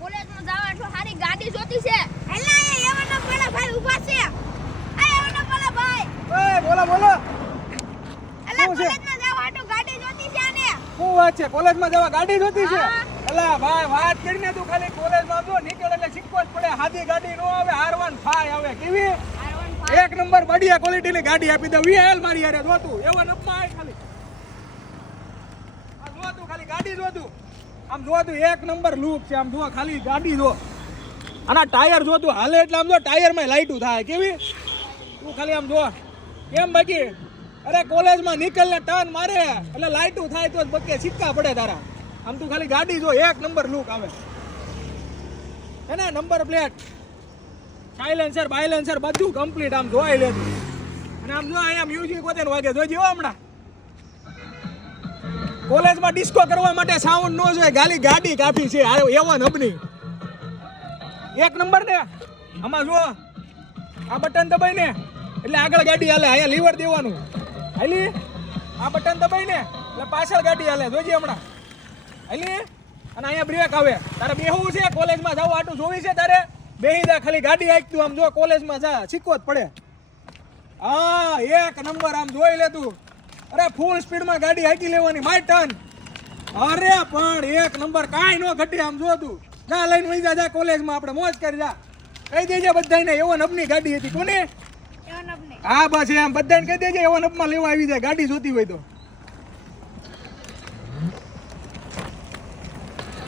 કોલેજમાં જવા તો સારી ગાડી જોતી છે. એલા એ એવનો પેલા ભાઈ ઊભા છે. આ એવનો પેલા ભાઈ. ઓય બોલો બોલો. એલા કોલેજમાં જવા તો ગાડી જોતી છે ને. શું વાત છે? કોલેજમાં જવા ગાડી જોતી છે? એલા ભાઈ વાત કરીને તું ખાલી કોલેજમાં જો નીકળ એટલે સિક્કો જ પડે. હાદી ગાડી નો આવે, R15 આવે. કેવી? એક નંબર બઢિયા ક્વોલિટીની ગાડી આપી દઉં. VL મારી યાર જો તું એવા નંબર આય ખાલી. આ જો તું ખાલી ગાડી જો તું. આમ જો તું એક નંબર લુક છે. આમ જો ખાલી ગાડી જો. આના ટાયર જો તું હાલે એટલે આમ જો ટાયરમાં લાઈટું થાય. કેવી? તું ખાલી આમ જો. કેમ બાકી? અરે કોલેજમાં નીકળને ટર્ન મારે એટલે લાઈટું થાય તો જ બકે સિક્કા પડે તારા. આમ તું ખાલી ગાડી જો એક નંબર લુક આવે. હે ને નંબર પ્લેટ, સાયલેન્સર બાયલેન્સર બધું કમ્પ્લીટ આમ જોઈ લેતું. અને આમ જો અહીંયા મ્યુઝિક વગેરે વાગે જોજો હમણાં. કોલેજમાં ડિસ્કો કરવા માટે સાઉન્ડ નો જોઈએ, ગાલી ગાડી કાફી છે. એવો નબની એક નંબર ને. આમાં જો આ બટન દબાઈ ને એટલે આગળ ગાડી હાલે. અહીંયા લીવર દેવાનું હાલી. આ બટન દબાઈ ને એટલે પાછળ ગાડી હાલે. જોજે હમણાં હાલી. અને અહીંયા બ્રેક આવે. તારે બેહવું છે કોલેજમાં જવું આટલું જોવી છે તારે બેહી જા. ખાલી ગાડી હાંકતું આમ જો કોલેજમાં જા સિક્કો જ પડે. હા એક નંબર આમ જોઈ લે તું. અરે ફૂલ સ્પીડમાં ગાડી હાંકી લેવાની. My turn. અરે પણ એક નંબર કાંઈ નો ઘટે. આમ જો તું જા લઈને વઈ જા કોલેજમાં. આપણે મોજ કરી જા. કહી દેજે બધાને એવો નબની ગાડી હતી. કોને? હા બસ એમ બધાને કહી દેજે એવો નબમાં લેવા આવી જાય ગાડી જોતી હોય તો.